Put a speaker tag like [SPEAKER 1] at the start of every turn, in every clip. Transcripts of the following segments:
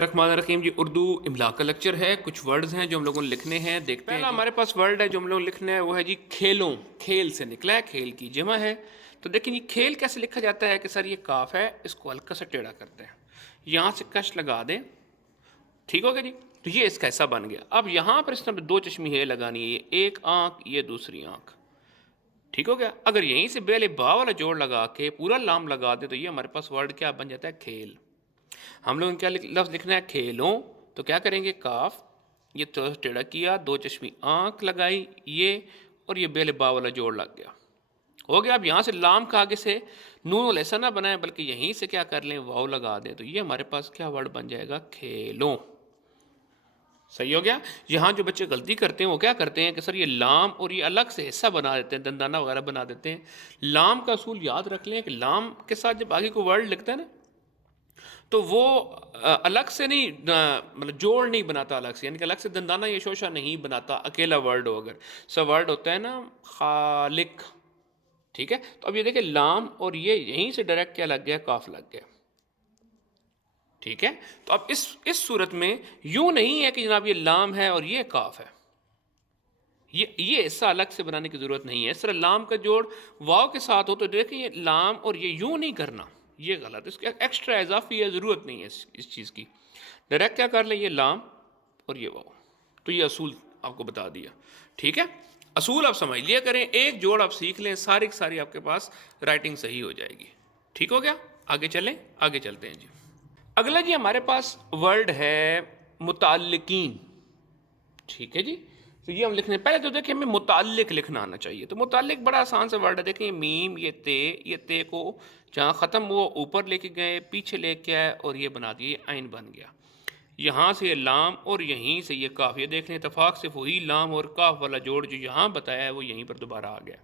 [SPEAKER 1] रखमान रखीम जी उर्दू इमला का लेक्चर है कुछ वर्ड्स हैं जो हम लोगों ने लिखने हैं देखते हैं
[SPEAKER 2] हमारे पास वर्ड है जो हम लोग लिखना है वो है जी खेलों खेल से निकला है खेल की जमा है। तो देखिए जी खेल कैसे लिखा जाता है कि सर ये काफ है इसको हल्का सा टेढ़ा करते हैं। यहाँ से कश लगा दें ठीक हो गया जी? तो ये इसका ऐसा बन गया। अब यहाँ पर इस इसने दो चश्मी है लगानी है ये एक आँख ये दूसरी आँख। ठीक हो गया? अगर यहीं से बेले बा वाला जोड़ लगा के पूरा लाम लगा दे तो ये हमारे पास वर्ड क्या बन जाता है? खेल। हम लोग क्या लफ्ज़ लिखना है? खेलों। तो क्या करेंगे? काफ। ये तो टेढ़ा किया, दो चश्मी आँख लगाई, ये और ये बेले बा वाला जोड़ लग गया। हो गया, अब यहाँ से लाम का आगे से नून ऐसा ना बनाए, बल्कि यहीं से क्या कर लें? वाव लगा दें। तो ये हमारे पास क्या वर्ड बन जाएगा? खेलों। सही हो गया? यहाँ जो बच्चे गलती करते हैं, वो क्या करते हैं कि सर ये लाम और ये अलग से हिस्सा बना देते हैं, दंदाना वगैरह बना देते हैं। लाम का असूल याद रख लें कि लाम के साथ जब आगे को वर्ड लिखता है ना तो वो अलग से नहीं मतलब जोड़ नहीं बनाता अलग से। यानी कि अलग से दंदाना ये शोशा नहीं बनाता, अकेला वर्ड हो अगर। सब वर्ड होता है ना, खालिक। ठीक है? तो अब ये देखिए, लाम और ये यहीं से डायरेक्ट क्या लग गया? काफ लग गया। ठीक है? तो अब इस इस सूरत में यूँ नहीं है कि जनाब ये लाम है और ये काफ है। ये ये हिस्सा अलग से बनाने की ज़रूरत नहीं है। इस तरह लाम का जोड़ वाव के साथ हो तो देखिए लाम और ये यूँ नहीं करना। ये गलत इसके एक्स्ट्रा इजाफी है ज़रूरत नहीं है इस, इस चीज़ की। डायरेक्ट क्या कर लें? ये लाम और ये वाव। तो ये असूल आपको बता दिया। ठीक है? असूल आप समझ लिया करें। एक जोड़ आप सीख लें। सारी सारी आपके पास राइटिंग सही हो जाएगी। ठीक हो गया? आगे चलें? आगे चलते हैं जी। अगला जी हमारे पास वर्ड है मुतलकिन ठीक है जी? तो ये हम लिखने, पहले तो देखिए हमें मुतलक लिखना आना चाहिए। तो मुतलक बड़ा आसान सा वर्ड है। देखिए, मीम, ये ते ये ते को जहाँ ख़त्म वो ऊपर लेके गए, पीछे लेके आए और ये बना दिए आइन बन गया। यहाँ से ये लाम और यहीं से ये काफ, ये देख लें इतफाक़ सिर्फ़ वही लाम और काफ वाला जोड़ जो यहाँ बताया है, वो यहीं पर दोबारा आ गया।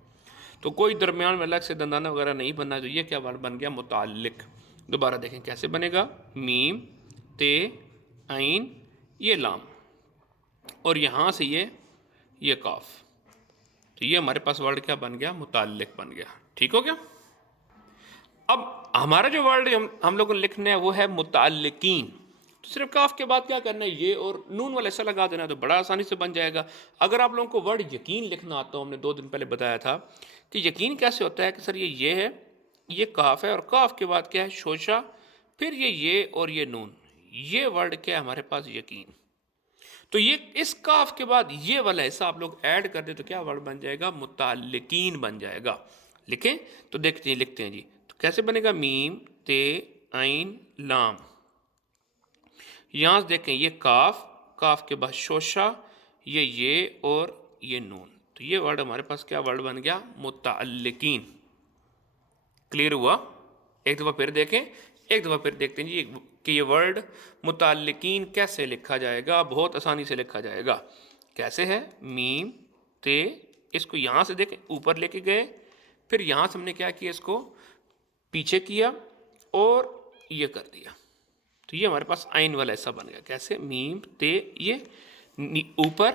[SPEAKER 2] तो कोई दरमियान में अलग से दंदाना वगैरह नहीं बनना तो ये क्या वर्ड बन गया? मुतलक दोबारा देखें कैसे बनेगा? मीम, ते, आइन, ये लाम। और यहाँ से ये ये काफ। तो ये हमारे पास वर्ड क्या बन गया? मुतलक बन गया। ठीक हो गया? अब हमारा जो वर्ड हम हम लोगों ने लिखना है वो है मुतलकिन तो सिर्फ़ काफ के बाद क्या करना है? ये और नून वाला ऐसा लगा देना तो बड़ा आसानी से बन जाएगा। अगर आप लोगों को वर्ड यकीन लिखना आता हो, हमने दो दिन पहले बताया था कि यकीन कैसे होता है कि सर ये ये है, ये काफ है और काफ के बाद क्या है? शोशा, फिर ये ये और ये नून। ये वर्ड क्या है? हमारे पास यकीन। तो ये, इस काफ के बाद ये वाला ऐसा आप लोग ऐड कर दे तो क्या वर्ड बन जाएगा? मुतालिकीन बन जाएगा। लिखें? तो देखते हैं, लिखते हैं जी। तो कैसे बनेगा? मीम, ते, आइन, लाम। यहाँ से देखें, ये काफ काफ के बाद शोशा, ये ये और ये नून। तो ये वर्ड हमारे पास क्या वर्ड बन गया? मुतलकिन क्लियर हुआ? एक दफ़ा फिर देखें एक दफ़ा फिर देखते हैं जी, कि ये वर्ड मुतलकिन कैसे लिखा जाएगा? बहुत आसानी से लिखा जाएगा। कैसे है? मीम, ते, इसको यहाँ से देखें, ऊपर लेके गए। फिर यहाँ से हमने क्या किया इसको? पीछे किया और ये कर दिया। तो ये हमारे पास आइन वाला ऐसा बन गया। कैसे? मीम, ते, ये ऊपर,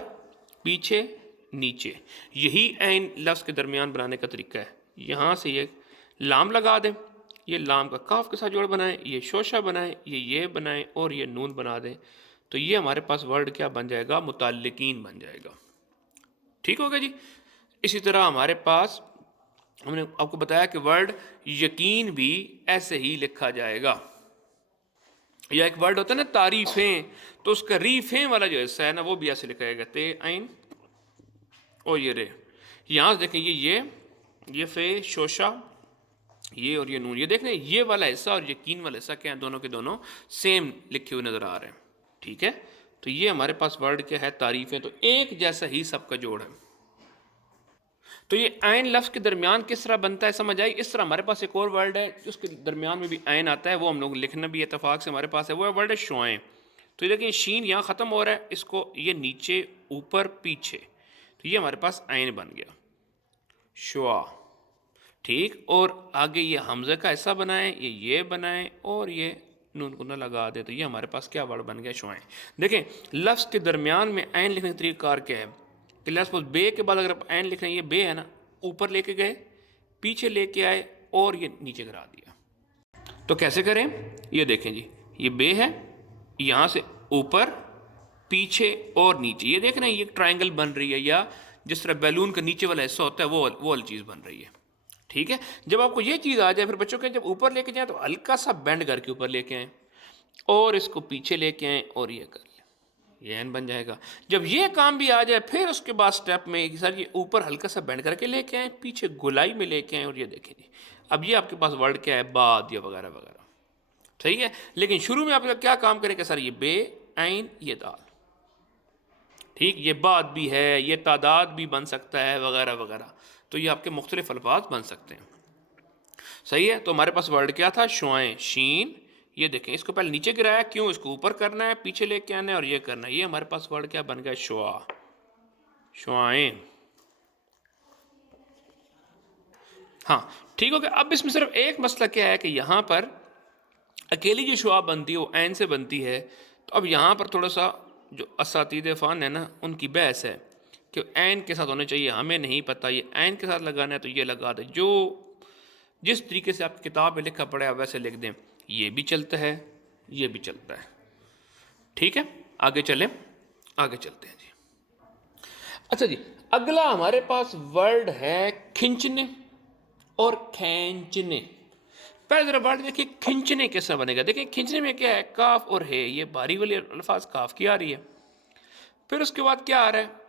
[SPEAKER 2] पीछे, नीचे। यही आइन लफ्ज़ के दरमियान बनाने का तरीका है। यहाँ से ये लाम लगा दें। ये लाम का काफ के साथ जोड़ बनाएँ, ये शोशा बनाएँ, ये ये बनाएँ और ये नून बना दें। तो ये हमारे पास वर्ड क्या बन जाएगा? मुतलकिन बन जाएगा। ठीक हो गया जी? इसी तरह हमारे पास, हमने आपको बताया कि वर्ड यकीन भी ऐसे ही लिखा जाएगा। या एक वर्ड होता है ना, तारीफ़ें तो उसका रीफ़ें वाला जो हिस्सा है ना, वो भी ऐसे लिखा जाएगा, ते, आइन और ये रे। यहाँ से देखें, ये ये ये फे, शोशा ये और ये नून। ये देख रहे हैं ये वाला हिस्सा और यकीन वाला हिस्सा क्या है? दोनों के दोनों सेम लिखे हुए नज़र आ रहे हैं। ठीक है? तो ये हमारे पास वर्ड क्या है? तारीफ़ें। तो एक जैसा ही सबका जोड़ है। तो ये आयन लफ्ज़ के दरमियान किस तरह बनता है, समझ आई? इस तरह हमारे पास एक और वर्ड है, उसके दरमियान में भी आयन आता है, वो हम लोग लिखना भी इतफाक़ से हमारे पास है, वो वर्ड है शुआएँ। तो ये देखिए शीन यहाँ ख़त्म हो रहा है, इसको ये नीचे, ऊपर, पीछे। तो ये हमारे पास आयन बन गया। शुआ। ठीक, और आगे ये हमज़े का ऐसा बनाएँ, ये ये बनाएँ, और ये नून को न लगा दे तो ये हमारे पास क्या वर्ड बन गया शुआएँ देखें, लफ्ज़ के दरमियान में ऐन लिखने का तरीक़ार क्या है? कि लफ्ज़ बे के बाद अगर आप ऐन लिख रहे हैं, ये बे है ना, ऊपर लेके गए, पीछे लेके आए, और ये नीचे गिरा दिया। तो कैसे करें? ये देखें जी, ये बे है, यहाँ से ऊपर, पीछे और नीचे। ये देख रहे हैं, ये ट्रायंगल बन रही है, या जिस तरह बैलून का नीचे वाला हिस्सा होता है, वो वो वाली चीज़ बन रही है। ठीक है? जब आपको ये चीज़ आ जाए, फिर बच्चों के जब ऊपर लेके जाए तो हल्का सा बेंड करके ऊपर लेके आए और इसको पीछे लेके आए और ये कर लें। ये एन बन जाएगा। जब ये काम भी आ जाए, फिर उसके बाद स्टेप में सर ये ऊपर हल्का सा बेंड करके लेके आए, पीछे गुलाई में लेके आए और ये देखें जी। अब ये आपके पास वर्ड क्या है? बाद, या वगैरह वगैरह। ठीक है? लेकिन शुरू में आपका क्या काम करेगा सर? ये बे, आइन, ये दाल। ठीक? ये बात भी है, ये तादाद भी बन सकता है, वगैरह वगैरह। तो ये आपके मुख्तलिफ़ अल्फाज बन सकते हैं। सही है? तो हमारे पास वर्ड क्या था? शुआएँ, शीन। ये देखें, इसको पहले नीचे गिराया, क्यों इसको ऊपर करना है, पीछे लेके आना है और ये करना है। ये हमारे पास वर्ड क्या बन गया? शुआ। शुआएँ। हाँ ठीक हो गया। अब इसमें सिर्फ़ एक मसला क्या है कि यहाँ पर अकेली जो शुआ बनती है, वो ऐन से बनती है। तो अब यहाँ पर थोड़ा सा जो इसातीद फ़ान है ना, उनकी बहस है। कि ऐन के साथ होने चाहिए, हमें नहीं पता, ये ऐन के साथ लगाना है तो ये लगा दें। जो जिस तरीके से आप किताब में लिखा पड़े आप वैसे लिख दें। ये भी चलता है, ये भी चलता है। ठीक है? आगे चलें। आगे चलते हैं जी। अच्छा जी, अगला हमारे पास वर्ड है खिंचने और खींचने। पहले जरा वर्ड देखिए, खिंचने कैसा बनेगा? देखिए, खिंचने में क्या है? काफ और है, ये भारी वाली अल्फाज काफ की आ रही है। फिर उसके बाद क्या आ रहा है?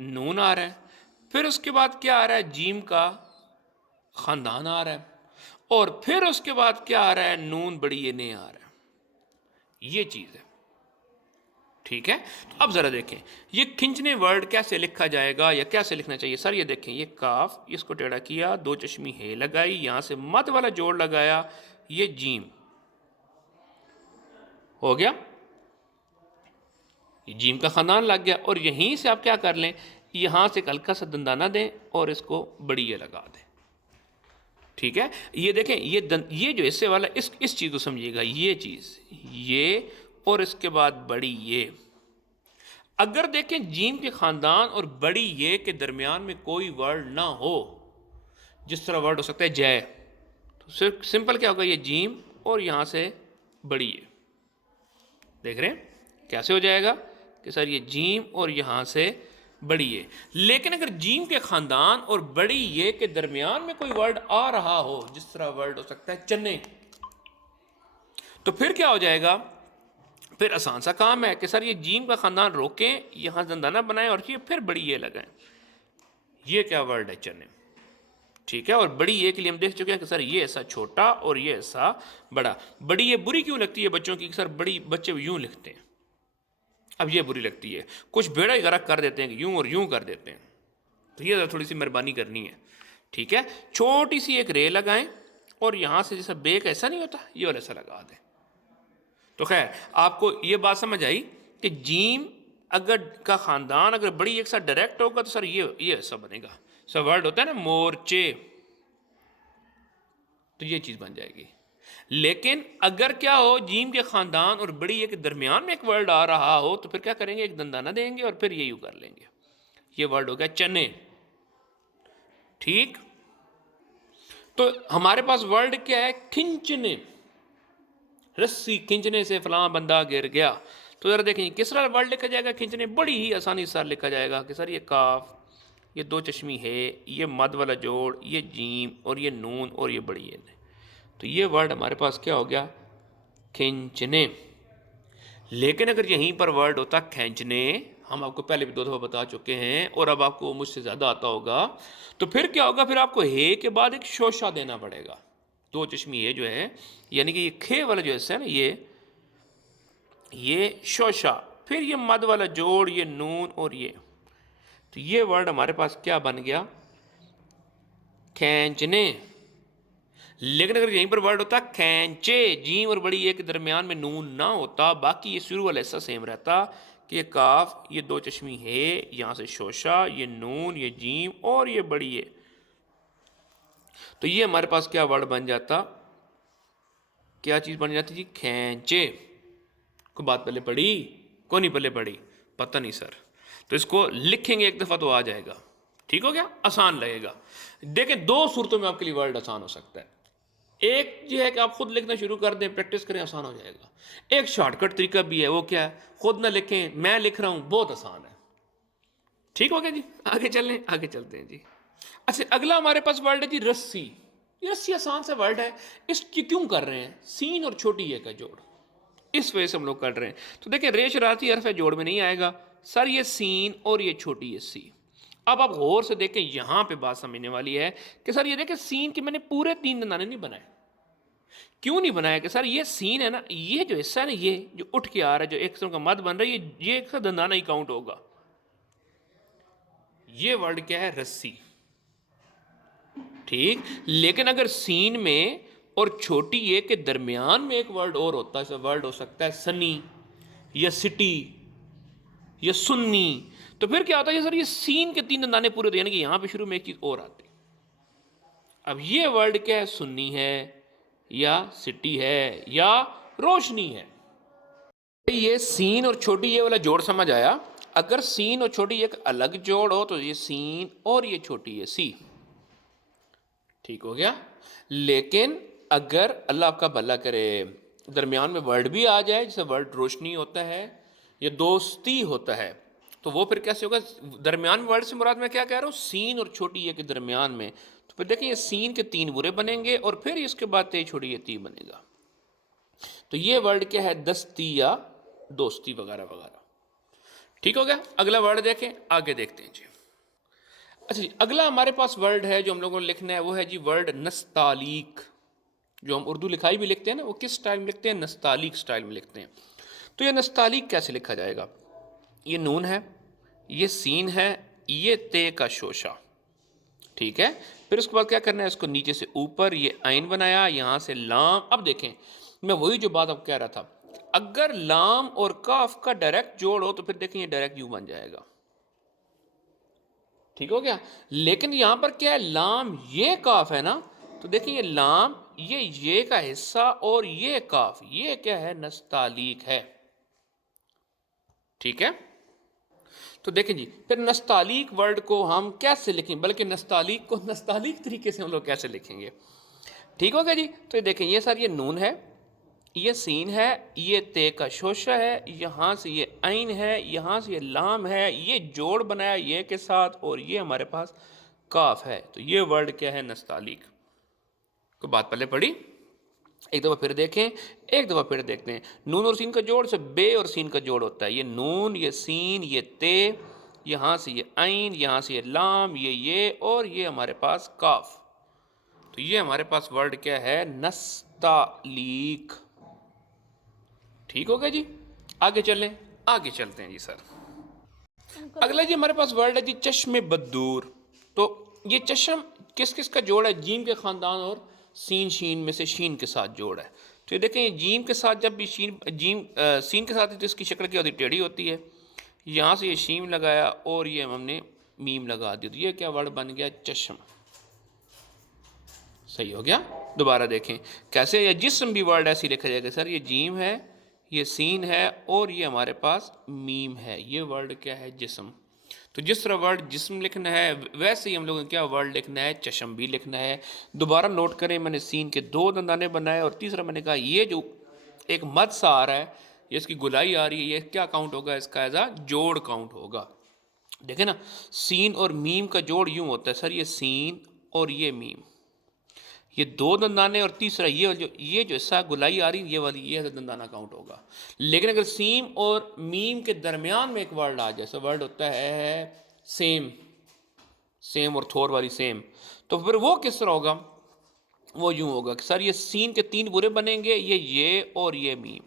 [SPEAKER 2] नून आ रहा है। फिर उसके बाद क्या आ रहा है? जीम का ख़ानदान आ रहा है। और फिर उसके बाद क्या आ रहा है? नून बड़ी ये नहीं आ रहा है। ये चीज़ है। ठीक है? तो अब ज़रा देखें। ये खिंचने वर्ड कैसे लिखा जाएगा या कैसे लिखना चाहिए? सर, ये देखें। ये काफ, इसको टेढ़ा किया, दो चश्मी है लगाई, यहाँ से मत वाला जोड़ लगाया। ये जीम। हो गया? जीम का खानदान लग गया और यहीं से आप क्या कर लें यहाँ से हल्का सा दंदाना दें और इसको बड़ी ये लगा दें। ठीक है? ये देखें ये दन, ये जो हिस्से वाला इस इस चीज़ को समझिएगा ये चीज़ ये और इसके बाद बड़ी ये अगर देखें जीम के ख़ानदान और बड़ी ये के दरमियान में कोई वर्ड ना हो जिस तरह वर्ड हो सकता है जय तो सिर्फ़ सिंपल क्या होगा ये जीम और यहाँ से बड़ी ये देख रहे हैं? कैसे हो जाएगा? कि सर ये जीम और यहाँ से बड़ी ये लेकिन अगर जीम के ख़ानदान और बड़ी ये के दरमियान में कोई वर्ड आ रहा हो, जिस तरह वर्ड हो सकता है चन्ने तो फिर क्या हो जाएगा? फिर आसान सा काम है कि सर ये जीम का ख़ानदान रोकें, यहाँ दंदाना बनाएँ और ये फिर बड़ी ये लगाएँ। ये क्या वर्ड है चने ठीक है, और बड़ी ये के लिए हम देख चुके हैं कि सर ये ऐसा छोटा और ये ऐसा बड़ा। बड़ी ये बुरी क्यों लगती है बच्चों की सर बड़ी बच्चे यूँ लिखते हैं? अब ये बुरी लगती है। कुछ बेड़ा ही गरक कर देते हैं यूँ और यूँ कर देते हैं। तो ये थोड़ी सी मेहरबानी करनी है। ठीक है? छोटी सी एक रे लगाएँ और यहाँ से जैसा बेक ऐसा नहीं होता, ये वाला ऐसा लगा दें। तो खैर, आपको ये बात समझ आई कि जीम अगर का ख़ानदान अगर बड़ी एक साथ डायरेक्ट होगा तो सर ये ये ऐसा बनेगा। सर वर्ड होता है ना, मोर्चे। तो ये चीज़ बन जाएगी। लेकिन अगर क्या हो, जीम के ख़ानदान और बड़ी एक दरमियान में एक वर्ड आ रहा हो तो फिर क्या करेंगे? एक दंदाना देंगे और फिर ये कर लेंगे। ये वर्ड हो गया चने ठीक? तो हमारे पास वर्ड क्या है? खिंचने। रस्सी खिंचने से फलां बंदा गिर गया। तो ज़रा देखें किस तरह वर्ड लिखा जाएगा? खींचने बड़ी ही आसानी से लिखा जाएगा कि सर, ये काफ, ये दो चश्मी है, ये मद वाला जोड़, ये जीम और ये नून और ये बड़ी है तो ये वर्ड हमारे पास क्या हो गया? खींचने। लेकिन अगर यहीं पर वर्ड होता खींचने, हम आपको पहले भी दो दफ़ा बता चुके हैं और अब आपको मुझसे ज़्यादा आता होगा तो फिर क्या होगा? फिर आपको हे के बाद एक शोशा देना पड़ेगा। दो चश्मी ये जो है, यानी कि ये खे वाला जो है ना, ये ये शोशा फिर ये मद वाला जोड़, ये नून और ये। तो ये वर्ड हमारे पास क्या बन गया? खींचने। लेकिन अगर यहीं पर वर्ड होता, खींचे जी और बड़ी ये के दरमियान में नून ना होता, बाकी ये शुरू वाला हिस्सा सेम रहता कि ये काफ, ये दो चश्मी है, यहाँ से शोशा, ये नून, ये जीम और ये बड़ी ये। तो ये हमारे पास क्या वर्ड बन जाता? क्या चीज़ बन जाती जी? खेचे। को बात पहले पढ़ी? को नहीं पहले पढ़ी? पता नहीं सर। तो इसको लिखेंगे एक दफ़ा तो आ जाएगा। ठीक हो गया? आसान लगेगा। देखें, दो सूरतों में आपके लिए वर्ड आसान हो सकता है। एक जो है कि आप खुद लिखना शुरू कर दें प्रैक्टिस करें, आसान हो जाएगा। एक शॉर्टकट तरीका भी है, वो क्या है? खुद ना लिखें, मैं लिख रहा हूँ, बहुत आसान है। ठीक हो गया जी? आगे चलें आगे चलते हैं जी। अच्छा अगला हमारे पास वर्ड है जी, रस्सी। ये रस्सी आसान सा वर्ड है। इसकी क्यों कर रहे हैं? सीन और छोटी ये का जोड़। इस वजह से हम लोग कर रहे हैं। तो देखिए रेश राती हरफ है, जोड़ में नहीं आएगा। सर, ये सीन और ये छोटी, ये सी। अब आप गौर से देखें, यहाँ पे बात समझने वाली है कि सर ये देखें, सीन के मैंने पूरे तीन दंदाने नहीं बनाए। क्यों नहीं बनाया कि सर ये सीन है ना, ये जो हिस्सा है ना, ये जो उठ के आ रहा है, जो एक का मद बन रहा है, ये ये दंदाना ही काउंट होगा। ये वर्ड क्या है? रस्सी। ठीक? लेकिन अगर सीन में, और छोटी ए के दरमियान में एक वर्ड और होता है वर्ड हो सकता है, सनी, या सिटी, या सुन्नी तो फिर क्या होता है सर, ये सीन के तीन दाने पूरे यानी कि यहाँ पे शुरू में एक चीज़ और आती अब ये वर्ड क्या है, सुन्नी है, या सिटी है, या रोशनी है? ये सीन और छोटी ये वाला जोड़ समझ आया। अगर सीन और छोटी एक अलग जोड़ हो तो ये सीन और ये छोटी है सी। ठीक हो गया? लेकिन अगर अल्लाह आपका भला करे, दरमियान में वर्ड भी आ जाए, जैसे वर्ड रोशनी होता है, या दोस्ती होता है तो वो फिर कैसे होगा? दरमियान वर्ड से मुराद मैं क्या कह रहा हूँ? सीन और छोटी ये के दरमियान में। तो फिर देखिए सीन के तीन बुरे बनेंगे और फिर इसके बाद तेज छोटी ये ती बनेगा। तो ये वर्ड क्या है? दस्ती या दोस्ती वगैरह वगैरह। ठीक हो गया? अगला वर्ड देखें, आगे देखते हैं जी। अच्छा जी, अगला हमारे पास वर्ड है जो हम लोगों को लिखना है, वो है जी वर्ड नस्तालीक। जो हम उर्दू लिखाई भी लिखते हैं ना, वो किस स्टाइल में लिखते हैं? नस्तालीक स्टाइल में लिखते हैं। तो ये नस्तालीक कैसे लिखा जाएगा? ये नून है, ये सीन है, ये ते का शोशा। ठीक है? फिर उसके बाद क्या करना है? इसको नीचे से ऊपर ये आइन बनाया, यहाँ से लाम। अब देखें, मैं वही जो बात अब कह रहा था, अगर लाम और काफ का डायरेक्ट जोड़ हो तो फिर देखें ये डायरेक्ट यू बन जाएगा। ठीक हो गया? लेकिन यहाँ पर क्या है? लाम ये काफ है ना? तो देखिए ये लाम, ये ये का हिस्सा और ये काफ, ये क्या है? नस्तालीक है। ठीक है? तो देखें जी, फिर नस्तालीक वर्ड को हम कैसे लिखें? बल्कि नस्तालीक को नस्तालीक तरीके से हम लोग कैसे लिखेंगे? ठीक हो गया जी? तो ये देखें, ये सर, ये नून है, ये सीन है, ये ते का शोशा है, यहाँ से ये आइन है, यहाँ से ये लाम है, ये जोड़ बनाया ये के साथ, और ये हमारे पास काफ है। तो ये वर्ड क्या है? नस्तालीक। को बात पहले पढ़ी? एक दफ़ा फिर देखें, एक दफ़ा फिर देखते हैं। नून और सीन का जोड़ से बे और सीन का जोड़ होता है। ये नून, ये सीन, ये ते, यहाँ से ये आइन यहाँ से ये लाम, ये ये और ये हमारे पास काफ। तो ये हमारे पास वर्ड क्या है? नस्तालीक। ठीक हो गया जी? आगे चलें, आगे चलते हैं जी सर। अगला जी हमारे पास वर्ड है जी चश्मे बदूर। तो ये चश्म किस किस का जोड़ है? जीम के ख़ानदान और सीन शीन में से शीन के साथ जोड़ है। तो ये देखें जीम के साथ जब भी शीन जीम आ, सीन के साथ है तो इसकी शक्ल क्या होती टेढ़ी होती है। यहाँ से ये शीम लगाया और ये हमने मीम लगा दी। तो ये क्या वर्ड बन गया? चश्म। सही हो गया? दोबारा देखें कैसे ये जिसम भी वर्ड ऐसी लिखा जाएगा सर? ये जीम है ये सीन है और ये हमारे पास मीम है। ये वर्ड क्या है? जिसम। तो जिस तरह वर्ड जिसम लिखना है, वैसे ही हम लोगों ने क्या वर्ड लिखना है? चशम भी लिखना है। दोबारा नोट करें, मैंने सीन के दो दंदाने बनाए और तीसरा मैंने कहा, ये जो एक मद सा आ रहा है, ये इसकी गुलाई आ रही है, ये क्या काउंट होगा? इसका एज आ जोड़ काउंट होगा। देखे ना, सीन और मीम का जोड़ यूँ होता है, सर ये सीन और ये मीम ये दो दंदाने और तीसरा ये जो ये जो हिस्सा गुलाई आ रही, ये वाली, ये दंदाना काउंट होगा। लेकिन अगर सीम और मीम के दरमियान में एक वर्ड आ जाए वर्ड होता है सेम सेम और थोर वाली सेम तो फिर वो किस तरह होगा? वो यूँ होगा कि सर ये सीन के तीन बुरे बनेंगे, ये ये और ये मीम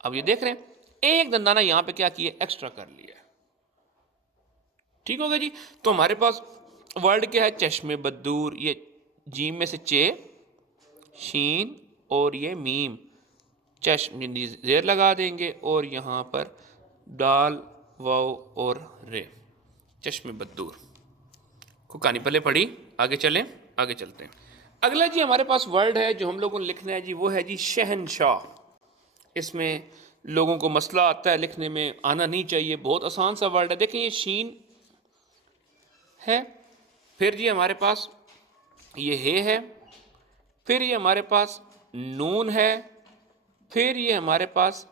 [SPEAKER 2] अब ये देख रहे हैं, एक दंदाना यहाँ पे क्या किया? एक्स्ट्रा कर लिया। ठीक होगा जी? तो हमारे पास वर्ड क्या है? चश्मे बदूर, ये जीम में से चे, शीन और ये मीम। चश्म जेर लगा देंगे और यहाँ पर डाल, वाओ और रे। चश्मे बदूर। को कहानी पहले पढ़ी आगे चलें, आगे चलते हैं। अगला जी हमारे पास वर्ड है जो हम लोगों ने लिखना है जी, वो है जी शहनशाह। इसमें लोगों को मसला आता है लिखने में, आना नहीं चाहिए, बहुत आसान सा वर्ड है। देखें, ये शीन है। फिर जी हमारे पास ये हे है, फिर ये हमारे पास नून है, फिर ये हमारे पास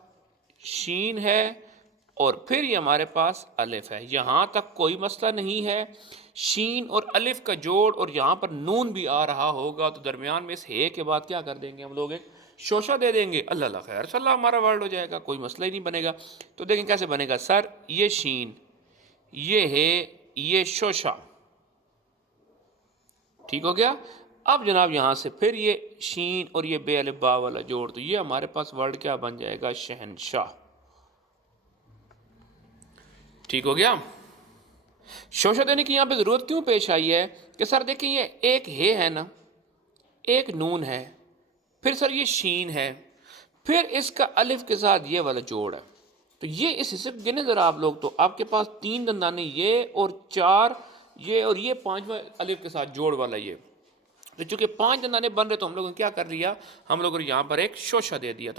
[SPEAKER 2] शीन है, और फिर ये हमारे पास अलिफ है। यहाँ तक कोई मसला नहीं है। शीन और अलिफ का जोड़ और यहाँ पर नून भी आ रहा होगा तो दरमियान में इस हे के बाद क्या कर देंगे हम लोग? एक शोशा दे देंगे। अल्लाह अल्लाह खैर, सल्ला हमारा वर्ड हो जाएगा, कोई मसला ही नहीं बनेगा। तो देखें कैसे बनेगा। सर, ये शीन, ये है, ये शोशा। ठीक हो गया? अब जनाब यहाँ से फिर ये शीन और ये बे बा वाला जोड़ तो ये हमारे पास वर्ड क्या बन जाएगा? शहनशाह। ठीक हो गया? शोशा देने की यहाँ पे ज़रूरत क्यों पेश आई है? कि सर देखिए, ये एक हे है ना, एक नून है, फिर सर ये शीन है, फिर इसका अलिफ के साथ ये वाला जोड़ है। तो ये इस हिस्से गिने ज़रा आप लोग। तो आपके पास तीन दंदाने, ये और चार ये और ये पांचवा अलिफ के साथ जोड़ वाला ये। तो चूँकि पाँच दंदाने बन रहे तो हम लोगों ने क्या कर लिया? हम लोगों ने यहाँ पर एक शोशा दे दिया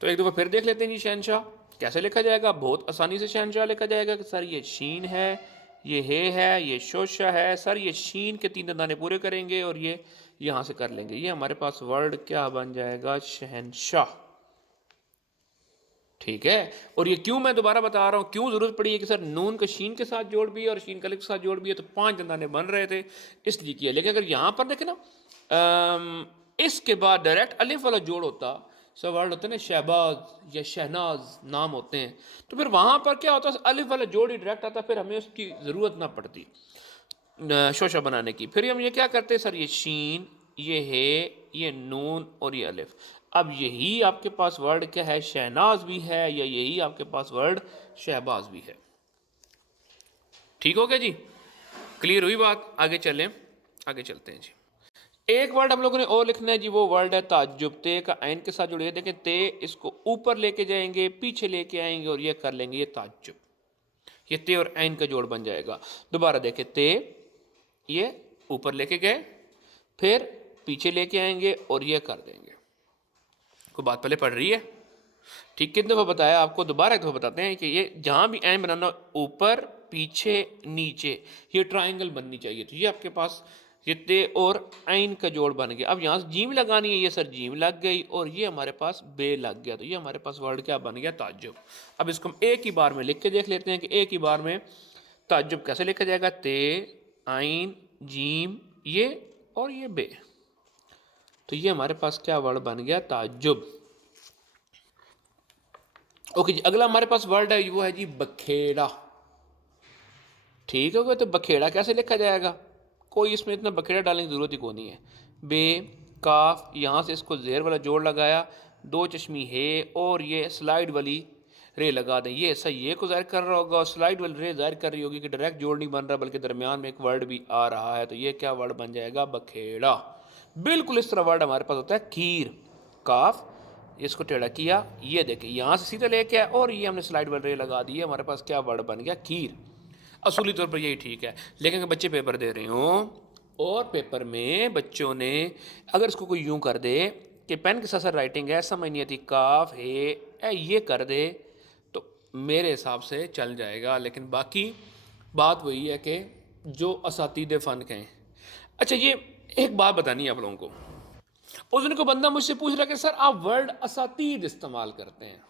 [SPEAKER 2] तो एक दफ़ा फिर देख लेते हैं जी शहनशाह, कैसे लिखा जाएगा? बहुत आसानी से शहनशाह लिखा जाएगा कि, सर, ये शीन है, ये हे है, ये शोशा है, सर, ये शीन के तीन दंदाने पूरे करेंगे और ये यहाँ से कर लेंगे। ये हमारे पास वर्ड क्या बन जाएगा? शहनशाह। ठीक है? और ये क्यों मैं दोबारा बता रहा हूँ? क्यों ज़रूरत पड़ी है कि सर नून का शीन के साथ जोड़ भी है और शीन कलिक के साथ जोड़ भी? है तो पाँच दंदाने बन रहे थे, इसलिए किया। लेकिन अगर यहाँ पर देखें ना इसके बाद डायरेक्ट अलिफ वाला जोड़ होता सब वर्ड होते हैं ना, शहबाज या शहनाज नाम होते हैं तो फिर वहाँ पर क्या होता है अलिफ वाला जोड़ ही डायरेक्ट आता, फिर हमें उसकी ज़रूरत ना पड़ती शोशा बनाने की। फिर हम ये क्या करते हैं, सर, ये शीन, ये है, ये नून और ये अलिफ। अब यही आपके पास वर्ड क्या है? शहनाज भी है या यही आपके पास वर्ड शहबाज भी है। ठीक हो गया जी? क्लियर हुई बात? आगे चलें। आगे चलते हैं जी। एक वर्ड हम लोगों ने और लिखना है जी, वो वर्ड है ताजुब ते का आइन के साथ जुड़े देखें, ते इसको ऊपर लेके जाएँगे, पीछे लेके आएँगे और ये कर लेंगे, ये ताजुब ये ते और आइन का जोड़ बन जाएगा। दोबारा देखें, ते ये ऊपर लेके गए, फिर पीछे लेके आएँगे और ये कर देंगे। कोई बात पहले पढ़ रही है? ठीक, कितने दफ़ा बताया आपको? दोबारा एक दफ़ा बताते हैं कि ये जहाँ भी एन बनाना, ऊपर, पीछे, नीचे, ये ट्राइंगल बननी चाहिए। तो ये आपके पास ये ते और आइन का जोड़ बन गया। अब यहाँ से जीम लगानी है, ये सर जीम लग गई और ये हमारे पास बे लग गया। तो ये हमारे पास वर्ड क्या बन गया? ताजुब अब इसको हम एक ही बार में लिख के देख लेते हैं कि एक ही बार में ताजुब कैसे लिखा जाएगा? ते आइन जीम ये और ये बे। तो ये हमारे पास क्या वर्ड बन गया? ताजुब ओके जी, अगला हमारे पास वर्ड है, वो है जी बखेड़ा। ठीक है तो बखेड़ा कैसे लिखा जाएगा? कोई इसमें इतना बखेड़ा डालने की ज़रूरत ही को नहीं है। बे काफ यहाँ से इसको जेर वाला जोड़ लगाया, दो चश्मी है और ये स्लाइड वाली रे लगा दें। ये ऐसा ये को ज़ाहिर कर रहा होगा और स्लाइड वाली रे ज़ाहिर कर रही होगी कि डायरेक्ट जोड़ नहीं बन रहा, बल्कि दरमियान में एक वर्ड भी आ रहा है तो ये क्या वर्ड बन जाएगा? बखेड़ा। बिल्कुल इस तरह वर्ड हमारे पास होता है, खीर, काफ, इसको टेढ़ा किया, ये देखिए यहाँ से सीधा लेके आया, और ये हमने स्लाइड रे लगा दी है, हमारे पास क्या वर्ड बन गया, खीर। असूली तौर पर यही ठीक है, लेकिन अगर बच्चे पेपर दे रहे हों, और पेपर में बच्चों ने अगर इसको कोई यूँ कर दे कि पेन के साथ राइटिंग है, समझ नहीं आती, काफ है ए, ये कर दे तो मेरे हिसाब से चल जाएगा, लेकिन बाकी बात वही है कि जो असातीद फ़न कहें। अच्छा ये एक बात बतानी है आप लोगों को। उस दिन को बंदा मुझसे पूछ रहा कि सर आप वर्ड असातीद इस्तेमाल करते हैं।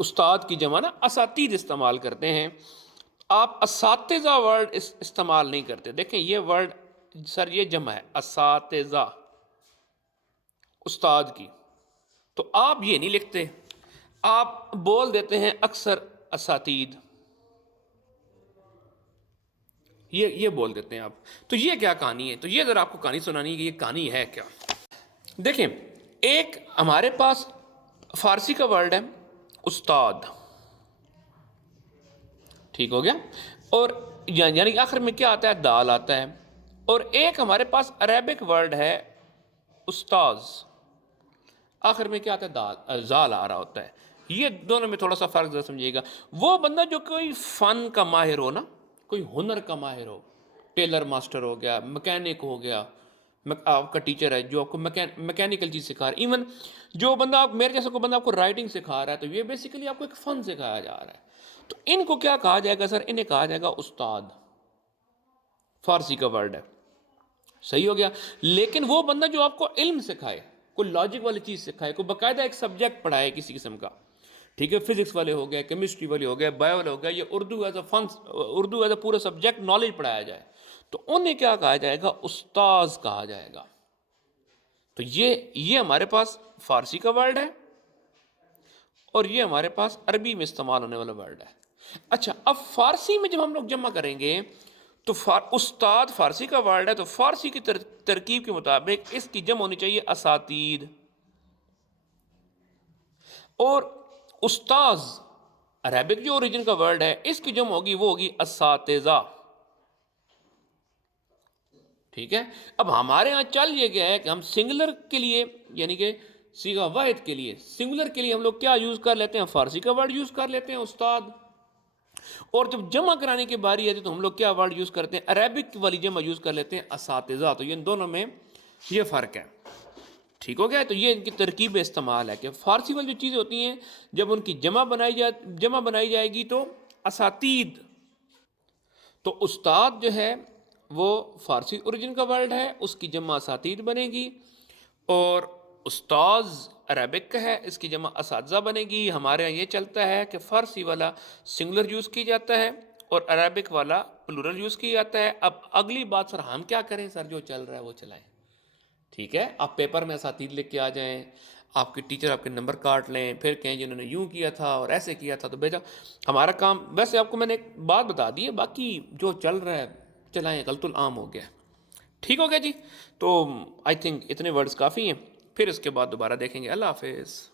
[SPEAKER 2] उस्ताद की जमा ना असातीद इस्तेमाल करते हैं। आप इस वर्ड इस, इस्तेमाल नहीं करते। देखें ये वर्ड सर ये जमा है इसा उस्ताद की। तो आप ये नहीं लिखते। आप बोल देते हैं अक्सर असातीद ये ये बोल देते हैं आप। तो ये क्या कहानी है? तो ये ज़रा आपको कहानी सुनानी है कि ये कहानी है क्या? देखें एक हमारे पास फारसी का वर्ड है, उस्ताद। ठीक हो गया? और यानी आखिर में क्या आता है? दाल आता है। और एक हमारे पास अरेबिक वर्ड है, उस्ताज। आखिर में क्या आता है? दाल जाल आ रहा होता है। ये दोनों में थोड़ा सा फ़र्क समझिएगा। वो बंदा जो कोई फ़न का माहिर हो ना कोई हुनर का माहिर हो। टेलर मास्टर हो गया, मैकेनिक हो गया आपका टीचर है जो आपको मैकेन, मैकेनिकल चीज़ सिखा रहा है। इवन जो बंदा आप, मेरे जैसा कोई बंदा आपको राइटिंग सिखा रहा है तो ये बेसिकली आपको एक फ़न सिखाया जा रहा है। तो इनको क्या कहा जाएगा सर? इन्हें कहा जाएगा उस्ताद। फारसी का वर्ड है। सही हो गया। लेकिन वो बंदा जो आपको इल्म सिखाए, कोई लॉजिक वाली चीज़ सिखाए, कोई बाकायदा एक सब्जेक्ट पढ़ाए किसी किस्म का ठीक है फिजिक्स वाले हो गए केमिस्ट्री वाले हो गए बायो वाले हो गए या उर्दू एज अ फंक्स उर्दू एज अ पूरा सब्जेक्ट नॉलेज पढ़ाया जाए तो उन्हें क्या कहा जाएगा? उस्ताज कहा जाएगा। तो ये ये हमारे पास फारसी का वर्ड है और ये हमारे पास अरबी में इस्तेमाल होने वाला वर्ड है। अच्छा अब फारसी में जब हम लोग जमा करेंगे तो फार, उस्ताद फारसी का वर्ड है तो फारसी की तर, तरकीब के मुताबिक इसकी जम होनी चाहिए असातीद। और उस्ताज, अरेबिक जो ओरिजिन का वर्ड है, इसकी जम होगी, वो होगी असातजा ठीक है? अब हमारे यहाँ चल ये गया है कि हम सिंगुलर के लिए, यानी कि सीगा वाहिद के लिए सिंगुलर के लिए हम लोग क्या यूज़ कर लेते हैं? फारसी का वर्ड यूज़ कर लेते हैं, उस्ताद। और जब जमा कराने की बारी आती है तो हम लोग क्या वर्ड यूज़ करते हैं? अरेबिक वाली जमा यूज़ कर लेते हैं इसातजा तो इन दोनों में ये फ़र्क है। ठीक हो गया? तो ये इनकी तरकीब इस्तेमाल है कि फ़ारसी वाली जो चीज़ें होती हैं, जब उनकी जमा बनाई जा, जमा बनाई जाएगी तो असातीद। तो उस्ताद जो है, वो फ़ारसी ओरिजिन का वर्ड है, उसकी जमा असातीद बनेगी और उस्ताज अरबिक का है, इसकी जमा इस बनेगी। हमारे यहाँ ये चलता है कि फ़ारसी वाला सिंगुलर यूज़ की जाता है और अरबिक वाला प्लूरल यूज़ किया जाता है। अब अगली बात, सर, हम क्या करें? सर, जो चल रहा है, वो चलाएँ। ठीक है? आप पेपर में असातीद लिख के आ जाएँ, आपके टीचर आपके नंबर काट लें, फिर कहें जी जिन्होंने यूँ किया था और ऐसे किया था तो भेजा। हमारा काम, वैसे आपको मैंने एक बात बता दी है, बाकी जो चल रहा है, चलाएँ गलतुल आम हो गया। ठीक हो गया जी? तो आई थिंक इतने वर्ड्स काफ़ी हैं, फिर इसके बाद दोबारा देखेंगे। अल्लाह हाफिज़।